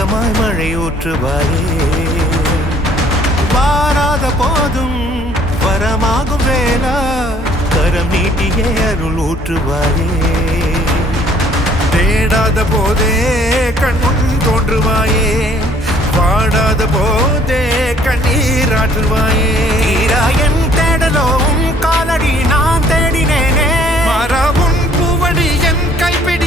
ஏக்கமாய் மழை ஊற்றுவாயே வாராத போதும் வரமாகும் வேளா கரம் நீட்டியே அருள் ஊற்றுவாயே தேடாத போதே கண்முன் தோன்றுவாயே வாடாத போதே கண்ணீராற்றுவாயே என் தேடலோ உன் காலடி நான் தேடினேனே மாறாவும் பூவடி என் கைப்பிடி